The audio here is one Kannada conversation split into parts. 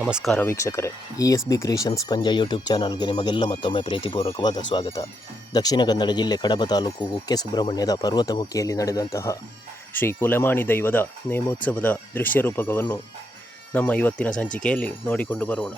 ನಮಸ್ಕಾರ ವೀಕ್ಷಕರೇ. E S B creations Panja YouTube ಚಾನಲ್ಗೆ ನಿಮಗೆಲ್ಲ ಮತ್ತೊಮ್ಮೆ ಪ್ರೀತಿಪೂರ್ವಕವಾದ ಸ್ವಾಗತ. ದಕ್ಷಿಣ ಕನ್ನಡ ಜಿಲ್ಲೆ ಕಡಬ ತಾಲೂಕು ಕುಕ್ಕೆ ಸುಬ್ರಹ್ಮಣ್ಯದ ಪರ್ವತಮುಖಿಯಲ್ಲಿ ನಡೆದಂತಹ ಶ್ರೀ ಕುಲಮಾಣಿ ದೈವದ ನೇಮೋತ್ಸವದ ದೃಶ್ಯರೂಪಕವನ್ನು ನಮ್ಮ ಇವತ್ತಿನ ಸಂಚಿಕೆಯಲ್ಲಿ ನೋಡಿಕೊಂಡು ಬರೋಣ.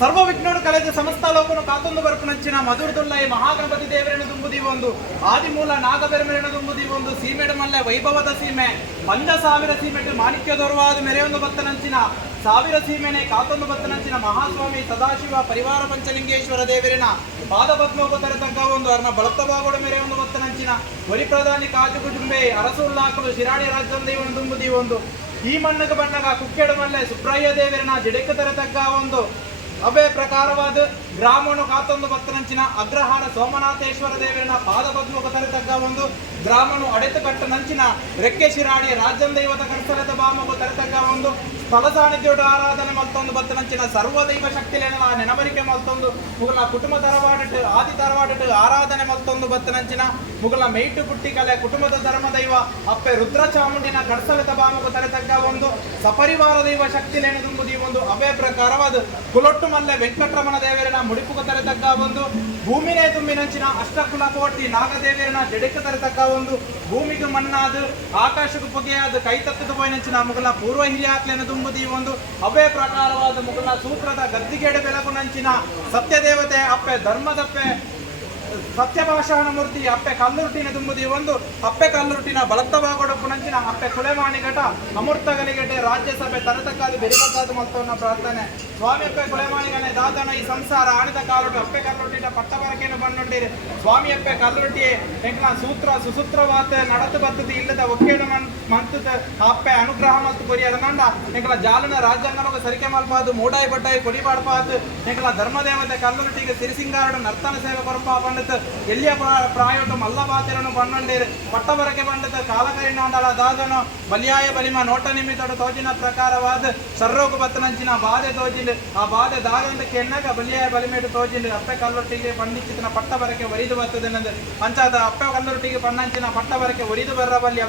ಸರ್ವ ವಿಘ್ನೋಡು ಕಳೆದ ಸಮಸ್ತ ಲೋಕನು ಕಾತೊಂದು ಬರ್ಪುನಂಚಿನ ಮಧುರದುಲ್ಲ ಈ ಮಹಾಗಣಪತಿ ದೇವರನ್ನು ದುಂಬುದಿ ಒಂದು ಆದಿಮೂಲ ನಾಗಬೆರಮೆರನ್ನು ದುಂಬುದಿ ಒಂದು ಸೀಮೆಡು ಮಲ್ಲೆ ವೈಭವದ ಸೀಮೆ. ಪಂಚ ಸಾವಿರ ಸೀಮೆಟ್ಟು ಮಾಣಿಕ್ಯದೊರವಾದ ಮೆರೆಯೊಂದು ಬತ್ತನಂಚಿನ ಸಾವಿರ ಸೀಮೆನೆ ಕಾತೊಂದು ಬತ್ತನಂಚಿನ ಮಹಾಸ್ವಾಮಿ ಸದಾಶಿವ ಪರಿವಾರ ಪಂಚಲಿಂಗೇಶ್ವರ ದೇವರಿನ ಪಾದಪದ್ಮೋಪ ತರತಕ್ಕ ಒಂದು ಅರ್ನ ಮೇರೆ ಒಂದು ಬತ್ತನಂಚಿನ ವರಿ ಪ್ರಧಾನಿ ಕಾಜು ಕುಟುಂಬೆ ಅರಸುಲ್ಲಾಕಲು ಶಿರಾಡಿ ರಾಜ್ಯದೈವನ ದುಂಬುದಿ ಒಂದು. ಈ ಮಣ್ಣಗ ಬಣ್ಣಗ ಕುಕ್ಕೆಡು ಮಲ್ಲೆ ಸುಬ್ರಯ್ಯ ದೇವರಿನ ಜಿಡಕ್ಕೆ ತರತಕ್ಕ ಒಂದು ಅವೇ ಪ್ರಕಾರವಾದ ಗ್ರಾಮನು ಕಾತೊಂದು ಭಕ್ತನಂಚಿನ ಅಗ್ರಹಾರ ಸೋಮನಾಥೇಶ್ವರ ದೇವರಿನ ಪಾದಪದ್ಮಕ ತರತಕ್ಕ ಒಂದು ಗ್ರಾಮನು ಅಡೆತು ಕಟ್ಟ ನಂಚಿನ ರೆಕ್ಕೆ ಶಿರಾಡಿ ರಾಜ್ಯಂದೈವತ ಕರ್ತರದ ಬಾಮಗು ತರತಕ್ಕ ಒಂದು ಸ್ಥಳ ಸಾನ್ನಿಧ್ಯೋಡು ಆರಾಧನೆ ಮತ್ತೊಂದು ಬತ್ತನಂಚಿನ ಸರ್ವದೈವ ಶಕ್ತಿ ನೆನವರಿಕೆ ಮತ್ತೊಂದು, ಮುಗಲ ಕುಟುಂಬ ತರವಾಡಿಟ್ಟು, ಆದಿ ತರವಾಡಿಟ್ಟು ಆರಾಧನೆ ಮತ್ತೊಂದು ಬತ್ತನಂಚಿನ ಮುಗಲ ಮೇಯ್ಟು ಪುಟ್ಟಿ ಕಲೆ, ಕುಟುಂಬದ ಧರ್ಮ ದೈವ, ಅಪ್ಪೆ ರುದ್ರ ಚಾಮುಂಡಿನ ಕಡಸಲದ ಬಾಮಗು ತಗ್ಗ ಒಂದು, ಸಪರಿವಾರ ದೈವ ಶಕ್ತಿ ದುಂಬುದಿ ಒಂದು ಅವೇ ಪ್ರಕಾರವಾದ ಕುಲೊಟ್ಟು ಮಲ್ಲೆ ವೆಂಕಟರಮಣ ದೇವರಿನ ಮುಡಿಪುಗ ತಗ್ಗ ಒಂದು ಭೂಮಿನೇ ತುಂಬಿನಂಚಿನ ಅಷ್ಟಕುಲ ಕೋಟಿ ನಾಗದೇವಿಯರನ್ನ ಜಡಿಕ ತರತಕ್ಕ ಒಂದು ಭೂಮಿಗೆ ಮಣ್ಣಾದ, ಆಕಾಶಕ್ಕೆ ಪೊಗೆಯಾದ ಕೈ ತತ್ತದ ಪೋಯಿನಂಚಿನ ಮುಗಲ ಪೂರ್ವ ಹಿರಿಯಾಕ್ಲೆನ ತುಂಬುದಿ ಒಂದು ಅವೇ ಪ್ರಕಾರವಾದ ಮುಗಲ ಸೂತ್ರದ ಗದ್ದಿಗೆಡೆ ಬೆಳಕು ನಂಚಿನ ಸತ್ಯದೇವತೆ ಅಪ್ಪೆ, ಧರ್ಮದಪ್ಪೆ ಸತ್ಯಭಾಷಣ ಮೂರ್ತಿ ಅಪ್ಪೆ ಕಲ್ಲುರುಟಿನ ತುಂಬುದಿ ಒಂದು. ಅಪ್ಪೆ ಕಲ್ಲುರುಟಿನ ಬಲತ್ತವಾಗೋಡ ಪುಣಂಚಿನ ಅಪ್ಪೆ ಕುಳೆಮಾಣಿಗಟ ಅಮೃತಗಲಿಗಟೆ ರಾಜ್ಯಸಭೆ ತರತಕ್ಕಾದ ಬೆರಿಬದ್ದಾದ ಮೊತ್ತವನ್ನು ಪ್ರಾರ್ಥನೆ. ಸ್ವಾಮಿ ಅಪ್ಪೆ ಕುಳೆಮಾಣಿಗನೆ ದಾದನ ಈ ಸಂಸಾರ ಆಡಿದ ಕಾಲುಟು. ಅಪ್ಪೆ ಪಟ್ಟ ಪಟ್ಟಬರಕೆಯನ್ನು ಬಂಡುಂಡಿರಿ ಸ್ವಾಮಿ ಅಪ್ಪೆ ಕಲ್ಲುಟ್ಟಿ ಎಂಕ್ಲ ಸೂತ್ರ ಸುಸೂತ್ರವಾದ ನಡತು ಬದ್ಧತೆ ಇಲ್ಲದ ಒಕ್ಕೇಡು ಮಂತದ ಅಪ್ಪೆ ಅನುಗ್ರಹ ಮತ್ತು ಕೊರಿಯದ ನಂಡ ಎಂಕ್ಲ ಜಾಲನ ರಾಜ್ಯಾಂಗ ಸರಿಕೆ ಮಲ್ಪಾದು, ಮೂಡಾಯಿ ಬಡ್ಡಾಯಿ ಕೊಡಿ ಎಂಕ್ಲ ಧರ್ಮದೇವತೆ ಕಲ್ಲುರುಟಿಗೆ ಸಿರಿಸಿಂಗಾರಡು ನರ್ತನ ಸೇವೆ ಕೊರಪ ಬಂಡತ್ ಮಲ್ಲ ಪ್ರಾಯೋಟ ಮಲ್ಲಬಾತಿರನು ಬಣ್ಣಂಡೇರು ಪಟ್ಟಬರಕೆ ಬಂಡದ ಕಾಲಕರಿಣಾಂಡಳ ದಾದನು ಬಲಿಯಾಯ ಬಲಿಮ ನೋಟ ನಿಮಿತ್ತ ತೋಜಿನ ಪ್ರಕಾರವಾದ ಸರ್ರೋಗ ಬತ್ತನಂಚಿನ ಬಾಧೆ ತೋಜಿಂಡು ಆ ಬಾಧೆ ದಾದಂದ ಕೆನ್ನಾಗ ಬಲಿಯಾಯ ಬಲಿಮೇಟು ತೋಜಿಂಡು ಅಪ್ಪೆ ಕಲ್ಲೊಟ್ಟಿಗೆ ಪಂಡಿಚಿನ ಪಟ್ಟಬರಕೆ ಒರಿದು ಬರ್ತದೆನದು ಅಂಚಾದ ಅಪ್ಪೆ ಕಲ್ಲೊಟ್ಟಿಗೆ ಪಣ್ಣಂಚಿನ ಪಟ್ಟವರಕ್ಕೆ ಒರಿದು ಬರ್ರ ಬಲ್ಲಿ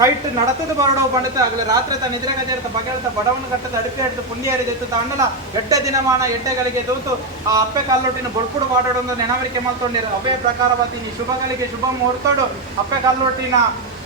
ಕೈಟ್ ನಡತದ ಬರಡೋ ಬಂಡತ ಆಗಲಿ. ರಾತ್ರಿ ತ ನಿದ್ರೆ ಗದೆ ಇರ್ತ ಬಗೆಳ್ತ ಬಡವನ ಕಟ್ಟದ ಅಡಿಕೆ ಹಿಡಿದು ಪುಣ್ಯರಿ ಎತ್ತು ತಣ್ಣನ ಎಡ್ಡೆ ದಿನಮಾನ ಎಡ್ಡೆಗಳಿಗೆ ದೂತು ಆ ಅಪ್ಪೆ ಕಾಲೊಟ್ಟಿನ ಬೊಡ್ಕುಡು ಮಾಡೋಡೊಂದು ನೆನವರಿಕೆ ಮಾಡ್ಕೊಂಡಿರ. ಅವೇ ಪ್ರಕಾರವಾಗಿ ಶುಭಗಳಿಗೆ ಶುಭ ಮುಹೂರ್ತೋಡು ಅಪ್ಪೆ ಕಾಲೊಟ್ಟಿನ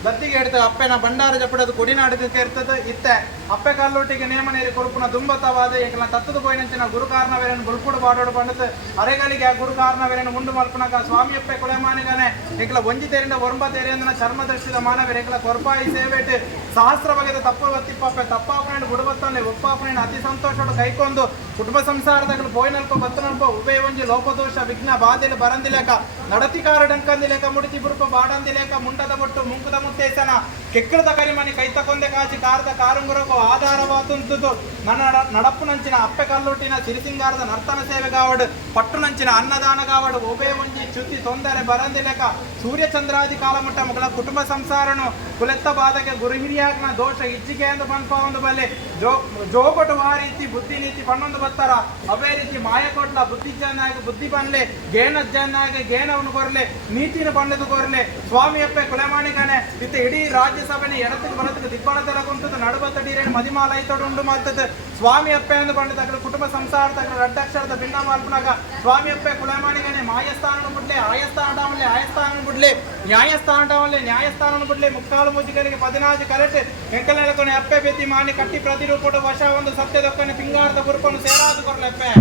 ದತ್ತಿಗೆ ಹಿಡಿದು ಅಪ್ಪೆನ ಭಂಡಾರ ಜಪಡದು ಕುಡಿನಾಡಿದಕ್ಕೆ ಇರ್ತದೆ. ಇತ್ತೆ. ಅಪ್ಪೆ ಕಾಲೊಟ್ಟಿಗೆ ನೇಮನೇರಿ ಕೊರುಪುನ ದುಂಬತವಾದ ಏಕಲ ತತ್ತದ ಪೋಯಿನಂಚಿನ ಗುರು ಕಾರಣವೇರನ್ನು ಬುಲ್ಕುಡು ಬಾಡೋಡು ಬಂಡದು ಅರೆಗಳಿಗೆ ಗುರು ಕಾರಣವೇರನ್ನು ಉಂಡು ಮಲ್ಪುನಕ ಸ್ವಾಮಿ ಅಪ್ಪೆ ಕುಳೆಮಾನಿಗನೆ ಏಕಲ ಒಂಜಿತೇರಿಂದ ಒರಂಬ ತೇರಿಯಂದನ ಚರ್ಮ ದರ್ಶಿದ ಮಾನವರ, ಏಕಲ ಕೊರ್ಪಾಯಿ ಸೇವೆಟ್. ಸಹಸ್ರ ಬಗೆದ ತಪ್ಪ ಒತ್ತಿಪ್ಪಪ್ಪೆ ತಪ್ಪಾಪನೆ ಬುಡಬತ್ತನೆ ಒಪ್ಪಾಪಣೆ ಅತಿ ಸಂತೋಷಡು ಕೈಕೊಂದು. ಕುಟುಂಬ ಸಂಸಾರದಾಗ ಪೋಯ್ನಲ್ಪ ಬತ್ತನಲ್ಪ ಉಭಯ ಒಂಜಿ ಲೋಪದೋಷ, ವಿಘ್ನ ಬಾಧೆಲು ಬರಂದಿಲೇಕ ನಡತಿಕಾರ ಡಂಕಂದಿಲೇಕ ಮುಡಿತಿ ಬುರುಪ ಬಾಡಂದಿಲೇಕ ಮುಂಡದ ಬೊಟ್ಟು ಮುಂಕುದ ಮುತ್ತೇಸನ ಕೆಕ್ಕಳದ ಕರಿಮನಿ ಕೈ ತಕೊಂದೆ ಕಾಚಿ ಕಾರದ ಕಾರುಂಗುರಕು ಆಧಾರವಾತುಂತುದು. ನನ್ನ ನಡ- ನಡಪ್ಪು ನಂಚಿನ ಅಪ್ಪೆ ಕಲ್ಲುಟ್ಟಿನ ಸಿರಿಸಿಂಗಾರದ ನರ್ತನ ಸೇವೆ ಸೇವೆಗಾವಡ್, ಪಟ್ಟು ನಂಚಿನ ಅನ್ನದಾನಗಾವಡ್, ಒಬೆ ಒಂಜಿ ಚ್ಯುತಿ ತೊಂದರೆ ಬರಂದಿಲೇಕ ಸೂರ್ಯಚಂದ್ರಾದಿ ಕಾಲ ಕಾಲಮುಟ್ಟ ಮಗಳ ಕುಟುಂಬ ಸಂಸಾರನು, ಕುಲೆತ್ತ ಬಾಧಗೆ ಗುರು ಹಿರಿಯಾಗ್ನ ದೋಷ ಇಜ್ಜಿಗೆ ಎಂದು ಬಂದ ಒಂದು ಬಲ್ಲೆ. ಜೋ ಜೋಗೊಟ್ಟು ಆ ರೀತಿ ಬುದ್ಧಿ ನೀತಿ ಪಣ್ಣೊಂದು ಬತ್ತಾರ. ಅವೇ ರೀತಿ ಮಾಯ ಕೊಟ್ಲ ಬುದ್ಧಿ ಜನಾಗಿ ಬುದ್ಧಿ ಬನ್ಲೆ ಗೇನ ಜನಾಗಿ ಗೇನವನ್ನು ಕೊರ್ಲೆ ನೀತಿನ ಪಂಡದು ಕೊರ್ಲೆ ಸ್ವಾಮಿ ಅಪ್ಪೆ ಕುಲೆಮಾಣಿಗನೆ ಇತ್ತ ಇಡೀ ರಾಜ್ಯಸಭೆನ ಎಡತಿಗೆ ಬರತಕ್ಕೆ ದಿಬ್ಬಣ ತೆರಗುಂಟದ ನಡುಬತ್ತಡೀರೇನು ಮದಿಮಾಲ ಐತೊಡುಂಡು ಮಾಡ್ತದೆ ಸ್ವಾಮಿ ಅಪ್ಪೆ ಎಂದು ಪಂಡ ತಕ್ಕ ಕುಟುಂಬ ಸಂಸಾರ ತಕ್ಕ ಅಡ್ಡಕ್ಷರದ ಭಿನ್ನ ಮಾಲ್ಪನಾಗ ಸ್ವಾಮಿ ಅಪ್ಪೆ ಕುಲೆಮಾಣಿಗನೆ ಮಾಯಸ್ಥಾನ ಬಿಡ್ಲೆ ಆಯಸ್ಥಾನ ಆಮಲೆ ಆಯಸ್ಥಾನ ಬಿಡ್ಲೆ ನ್ಯಾಯಸ್ಥಾನ ಆಮಲೆ ನ್ಯಾಯಸ್ಥಾನ ಬಿಡ್ಲೆ ಮುಕ್ಕಾಲು ಮುಜ್ಜಿಗರಿಗೆ ಪದಿನಾಜು ಕರೆಟ್ ಎಂಕಲ್ ನೆಲಕೊನೆ ಅಪ್ಪೆ ಬೆತ್ತಿ ಮಾನಿ ಕಟ್ಟಿ ಪ್ರತಿರೂಪಟ ವಶ ಒಂದು ಸತ್ಯದೊಕ್ಕನೆ ಪಿಂಗಾರದ ಬುರ್ಕೊಂಡು ಸೇರಾದು ಕೊರ್ಲೆಪ್ಪೆ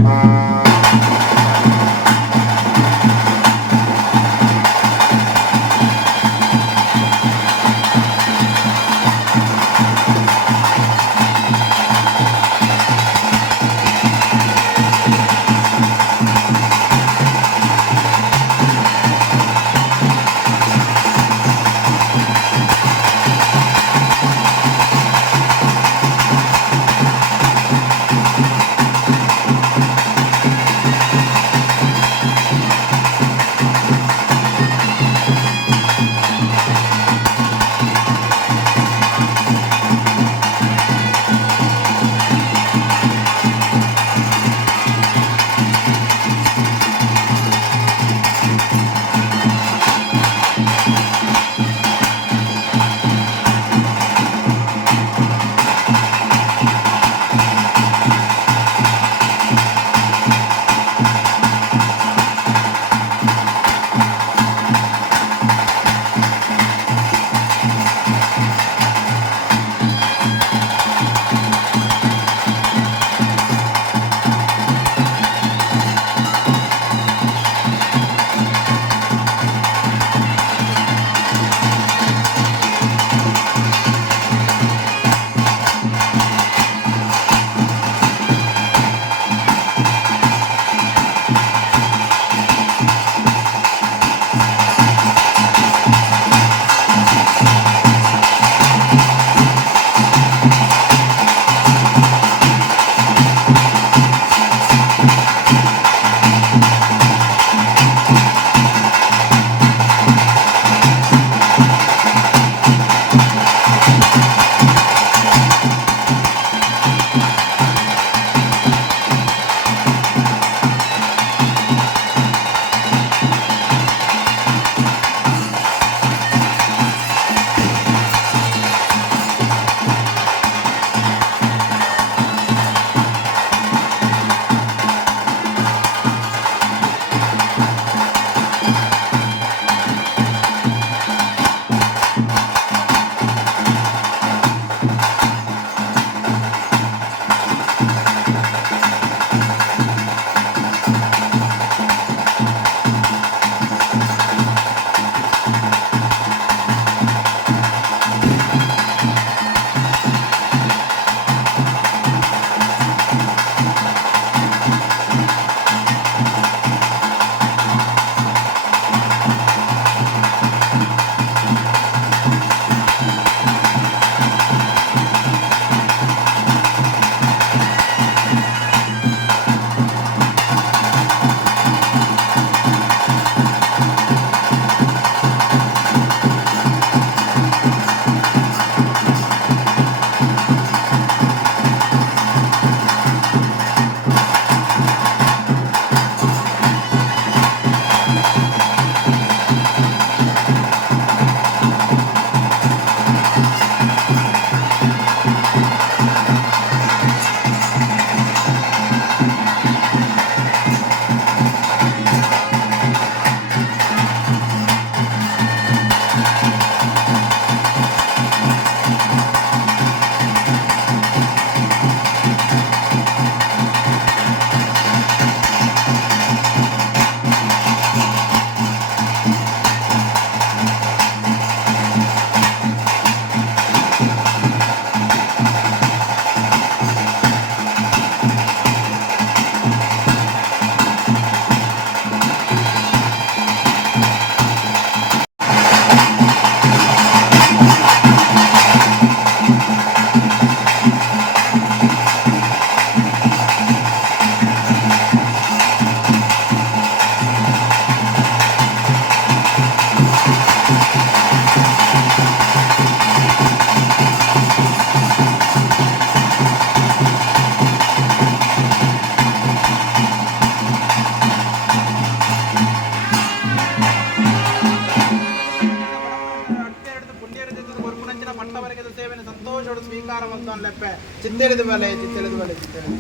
ಲೆಪ್ಪೆ ಚಿತ್ತೆಳಿದು ಬಲೆ ಚಿತ್ತೆಳಿದು ಬಲೆ ಚಿತ್ತೆಳಿದು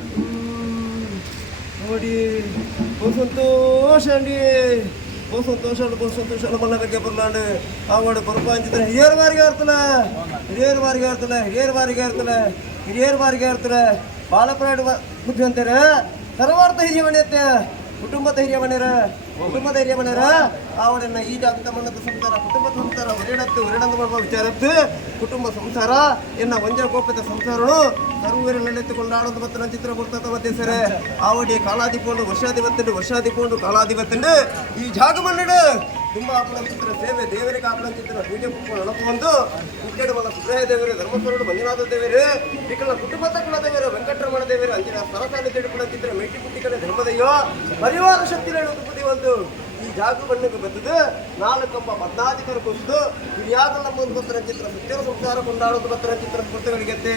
ನೋಡಿ ಬಹು ಸಂತೋಷ ಅಂಡಿ ಬಹು ಸಂತೋಷ ಬಹು ಸಂತೋಷ ಬಗ್ಗೆ ಬರ್ಲಾಂಡು. ಆವಾಡು ಬರ್ಪಾಂಚಿದ್ರೆ ಹಿರಿಯರ ಬಾರಿಗೆ ಇರ್ತಲ್ಲ ಹಿರಿಯರ ಬಾರಿಗೆ ಇರ್ತಲ್ಲ ಹಿರಿಯರ ಬಾರಿಗೆ ಇರ್ತಲ್ಲ ಹಿರಿಯರ ಬಾರಿಗೆ ಇರ್ತಲ್ಲ ಬಾಲಪ್ರಾಡ್ ಬುದ್ಧಿ ಅಂತಾರೆ ಸರ್ವಾರ್ಥ ಹಿರಿಯ ಮನೆ ಐತೆ ಕುಟುಂಬದ ಹಿರಿಯ ಮನೆಯರ. ಕುಟುಂಬದ ಧೈರ್ಯ ಮಾಡ್ಯಾರ ಅವಳನ್ನ ಈ ಜಾಗದ ಮಣ್ಣದ ಸಂಸಾರ ಕುಟುಂಬ ಸಂಸಾರ ಹೊರಡತ್ತು ಹೊರಡಂದು ಮಾಡುವ ವಿಚಾರತ್ತು ಕುಟುಂಬ ಸಂಸಾರ, ಎನ್ನ ವಂಜ ಗೋಪಿತ ಸಂಸಾರನು ಸರ್ವೇರು ನಡೆದುಕೊಂಡಾಡೋದು ಮತ್ತು ನನ್ನ ಚಿತ್ರ ಗುರ್ತದ ಮತ್ತೆ ಸರ್ ಆವಡಿ ಕಾಲಾದಿಕೊಂಡು ವರ್ಷಾಧಿಪತ್ತುಂಡು ವರ್ಷಾಧಿಕೊಂಡು ಕಾಲಾಧಿಪತ್ತುಂಡು, ಈ ಜಾಗ ಮನ್ನಡು ತುಂಬ ಆಪಣ ಚಿತ್ರ ಸೇವೆ ದೇವರಿಗೆ ಆಪಣ ಚಿತ್ರ ಪೂಜೆ ಪುಕ್ಕ ನಡಪೊಂದು ಕುಕ್ಕೇಡು ಮನ ಸುಬ್ರಹ ದೇವರು ಧರ್ಮಸ್ವರುಡು ಮಂಜುನಾಥ ದೇವರು ಇಕ್ಕಳ ಕುಟುಂಬ ಕುಲ ದೇವರು, ವೆಂಕಟರಮಣ ದೇವರು ಅಂದಿನ ಪರಕಾಲ ತಿಳುಕುಳ ಚಿತ್ರ ಮೇಟಿ ಪುಟ್ಟಿಕಡೆ ಧರ್ಮದಯ್ಯೋ ಪರಿವಾರ ಶಕ್ತಿ ಹೇಳುವುದು ಒಂದು ಈ ಜಾಗ ಬಣ್ಣಕ್ಕೆ ಬಂದಿದ್ದು ನಾಲ್ಕು ಕಂಬ ಪದ್ನಾಧಿಕರ ಕುಸಿದು ಹಿರಿಯಾಗಲ್ಲ ನಮ್ಮ ಬತ್ತರ ಚಿತ್ರ ಸತ್ಯರ ಸಂಸಾರ ಕೊಂಡಾಡೋದು ಬತ್ತರ ಚಿತ್ರ ಸ್ಫೂರ್ತಿಗಳಿಗೆತ್ತೆ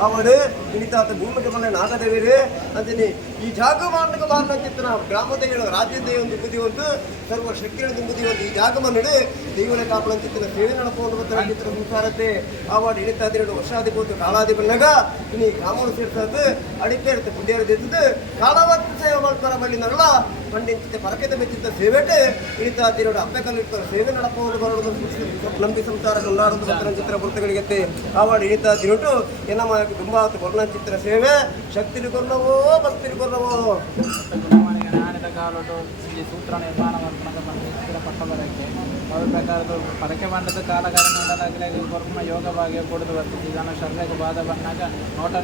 ಅವಳು ಇಳಿತಾತ ಭೂಮಿಗೆ ಮನೆ ನಾಗದೇವಿರಿ ಅಂತೀನಿ ಈ ಜಾಗ ಮಾಡಕ ಚಿತ್ರ ಗ್ರಾಮದ ಹೇಳು ರಾಜ್ಯದ ಒಂದು ಬುದ್ಧಿ ಒಂದು ಸರ್ವ ಶಕ್ತಿಗಳ ಬುದ್ಧಿ ಒಂದು ಈ ಜಾಗ ಮನ್ನಡೆ ದೇವರ ಕಾಪಳ ಚಿತ್ರ ಸೇವೆ ನಡಪೋದು ಬತ್ತರ ಚಿತ್ರ ಸಂಸಾರತೆ ಅವಾಡ್ ಇಳಿತಾದ ಎರಡು ವರ್ಷಾಧಿಪತಿ ಕಾಲಾದಿ ಬಂದಾಗ ಇನ್ನು ಈ ಗ್ರಾಮವನ್ನು ಸೇರ್ತದೆ ಅಡಿಕೆ ಇರುತ್ತೆ ಬುದ್ಧಿ ಹಿಡಿದಿದ್ದು ಕಾಲಾವತ್ತು ಸೇವೆ ಮಾಡ್ತಾರ ಬಳ್ಳಿನಲ್ಲ ಪಂಡಿತ ಪರಕೆದ ಮೆಚ್ಚಿದ್ದ ಸೇವೆಟೆ ಇಳಿತಾ ತಿರುಡು ಅಪ್ಪೆ ಕಲ್ಲಿರ್ತಾರೆ ಸೇವೆ ನಡಪುವುದು ಬರೋದು ತುಂಬಾ ಸೇವೆ ಶಕ್ತಿ ಕೊಲ್ಲವೋ ಭಕ್ತಿ ಕೊಲ್ಲವೋ ಕಾಲೋಟು ಸೂತ್ರ ನಿರ್ಮಾಣ ಮಾಡ್ಕೊಂಡ ಬಂದಿರ ಪಟ್ಟಬರಕ್ಕೆ ಅವ್ರ ಪ್ರಕಾರ ಪರಕೆ ಬಂದದ ಕಾಲಗಾರ ನೋಡಲಾಗಲೇ ಕೊರ್ಮ ಯೋಗ ಭಾಗ್ಯ ಕೊಡದು ಬರ್ತದೆ ಇದನ್ನು ಶರೀರಕ್ಕೆ ಬಾಧ ಬಂದಾಗ ನೋಟ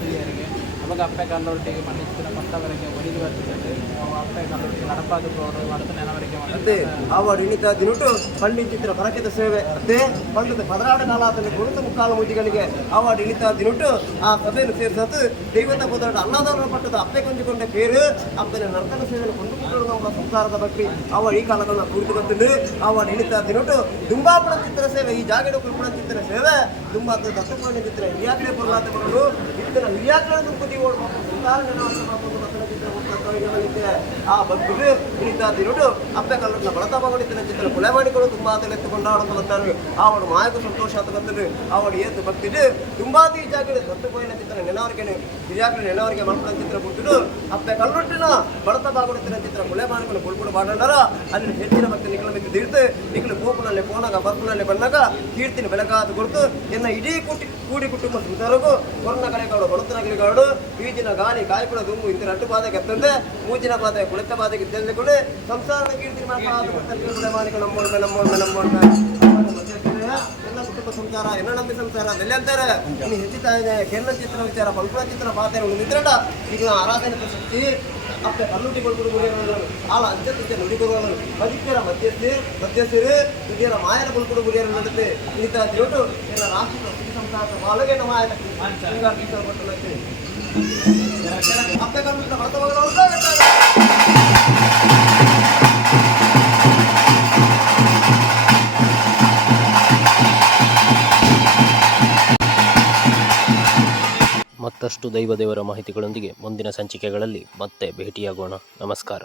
ಪ್ರಿಯರಿಗೆ. ಅವಾಗ ಅಪ್ಪೆ ಕಲ್ಲೊಟ್ಟಿಗೆ ಮಣ್ಣಿಸಿದ ಪಟ್ಟವರಿಗೆ ಒಲಿದು ಬರ್ತದೆ ಅಪ್ಪೆ ಕಲ್ಲೊಟ್ಟಿಗೆ ನಡಪಾದು ಕೊಡು ವರ್ತನೆ ನೆನವರಿಗೆ ಅದೇ ಆವಾಡು ಇಳಿತಾ ದಿನುಟು ಪಂಡಿ ಚಿತ್ರ ಪರಕೆದ ಸೇವೆ. ಅದೇ ಪಂಡದ ಪದರಾಡ ಕಾಲಾತಲ್ಲಿ ಕುಳಿತ ಮುಕ್ಕಾಲು ಮುಜಿಗಳಿಗೆ ಆವಾಡು ಇಳಿತಾ ದಿನುಟು ಆ ಸಭೆಯನ್ನು ಸೇರಿಸದು ದೈವತ ಪದರಾಡ ಅನ್ನದಾನ ಪಟ್ಟದ ಅಪ್ಪೆ ಕೊಂಜಿಕೊಂಡ ಪೇರು ಅಪ್ಪನ ನರ್ತನ ಸೇವೆಯನ್ನು ಕೊಂಡು ಮುಟ್ಟಲು ನಮ್ಮ ಸಂಸಾರದ ಬಗ್ಗೆ ಅವ ಈ ಕಾಲಗಳನ್ನ ಕುರಿತು ಬಂದಿದ್ದು ಅವ ಇಳಿತಾ ದಿನುಟು ದುಂಬಾಪುರ ಚಿತ್ರ ಸೇವೆ ಈ ಜಾಗದ ಕುರುಪುಣ ಚಿತ್ರ ಸೇವೆ. ತುಂಬಾ ದತ್ತಪುರಾಣ ಚಿತ್ರ ಹಿರಿಯಾಕಡೆ ಬರಲಾತ ಬರಲು ಇತ್ತಿನ ಹಿರಿಯಾಕಡೆ ದುಂಪತಿ ಓಡುವ ಸಂಸಾರ ನೆನವನ್ನು ಮಾಡ್ಕೊಂಡು ಬರ್ತನ ಚಿತ್ರ ಮುಟ್ಟ ಆ ಭಕ್ತರು ಇಳಿತಾ ತಿರುಡು ಅಪ್ಪೆ ಕಲ್ಲನ್ನ ಬಳತ ಬಗಡಿತಿನ ಚಿತ್ರ ಕೊಲೆ ಮಾಡಿಕೊಂಡು ತುಂಬಾ ತಲೆತ್ತುಕೊಂಡಾಡೋದು ಬರ್ತಾರೆ ಆವಡು ಮಾಯಕ ಸಂತೋಷ ಬರ್ತದೆ ಆವಡು ಏತು ಭಕ್ತಿಡು ತುಂಬಾ ತೀಜಾಗಿಡು ಸತ್ತು ಪೋಯಿನ ಚಿತ್ರ ನೆನವರಿಗೆ ಹಿರಿಯಾಕಡೆ ನೆನವರಿಗೆ ಚಿತ್ರ ಕೊಟ್ಟಿಡು ಅಪ್ಪೆ ಕಲ್ಲುಟ್ಟಿನ ಬಳತ ಚಿತ್ರ ಕೊಲೆ ಮಾಡಿಕೊಂಡು ಕೊಳ್ಕೊಂಡು ಬಾಡಂಡರ ಅಲ್ಲಿ ಹೆಚ್ಚಿನ ಭಕ್ತಿ ನಿಖಲ ಮಿತ್ತು ನಿಕ್ಕಲು ನಿಖಲು ಗೋಪುನಲ್ಲಿ ಪೋನಾಗ ಬಂದಾಗ ಕೀರ್ತಿನ ಬೆಳಕಾದ ಕೊಡ್ತು ಎನ್ನ ಇಡೀ ಕುಟಿ, ಕೂಡಿ ಕುಟುಂಬ ಸುಂದರಗೂ ಕೊರ್ನ ಕಡೆಗಳು ಬಡತನಗಳಿಗಾಡು ಬೀಜಿನ ಗಾಳಿ ಕಾಯ್ಕೊಳ ದುಮ್ಮು ಇಂತಿನ ಅಡ್ಡು ಬಾಧೆಗೆ ಎತ್ತಂದೆ ಮೂಜಿನ ಬಾಧೆ ಕುಳಿತ ಬಾಧೆಗೆ ಇದ್ದಲ್ಲಿ ಸಂಸಾರದ ಕೀರ್ತಿ ನಮ್ಮೊಳ್ಮೆ ನಮ್ಮೊಳ್ಮೆ ಎಲ್ಲ ಕುಟುಂಬ ಸಂಸಾರ ಎಲ್ಲ ಸಂಸಾರ ಅಂತಾರೆ. ಕೆನ್ನ ಚಿತ್ರ ವಿಚಾರ ಪಲ್ಪುಳ ಚಿತ್ರ ಪಾತ್ರ ಉಳಿದಿದ್ರಡ ಈಗ ಆರಾಧನೆ ಶಕ್ತಿ ಅಪ್ಪ ಕಲ್ಲುಟಿ ಕೊಡ್ಬಿಡು ಗುರಿಯರು ಆಳ ಅಂತ್ಯ ನುಡಿ ಕೊಡುವನು ಮಧ್ಯಸ್ಥಿ ಮಧ್ಯಸ್ಥರು ಹಿರಿಯರ ಮಾಯನ ಕುಲಕುಡು ಗುರಿಯರ ನಡುತ್ತೆ ಈತ ತಿರುಟು ಎಲ್ಲ ರಾಷ್ಟ್ರ ಸಂಸಾರದ ಬಾಲಗೆ ನಮ್ಮ ಮಾಯನ ಶೃಂಗಾರ ಕೀರ್ತನ ಕೊಟ್ಟು ಅಪ್ಪೆ ಕಲ್ಲುಟಿನ ಮತ್ತಷ್ಟು ದೈವದೇವರ ಮಾಹಿತಿಗಳೊಂದಿಗೆ ಮುಂದಿನ ಸಂಚಿಕೆಗಳಲ್ಲಿ ಮತ್ತೆ ಭೇಟಿಯಾಗೋಣ. ನಮಸ್ಕಾರ.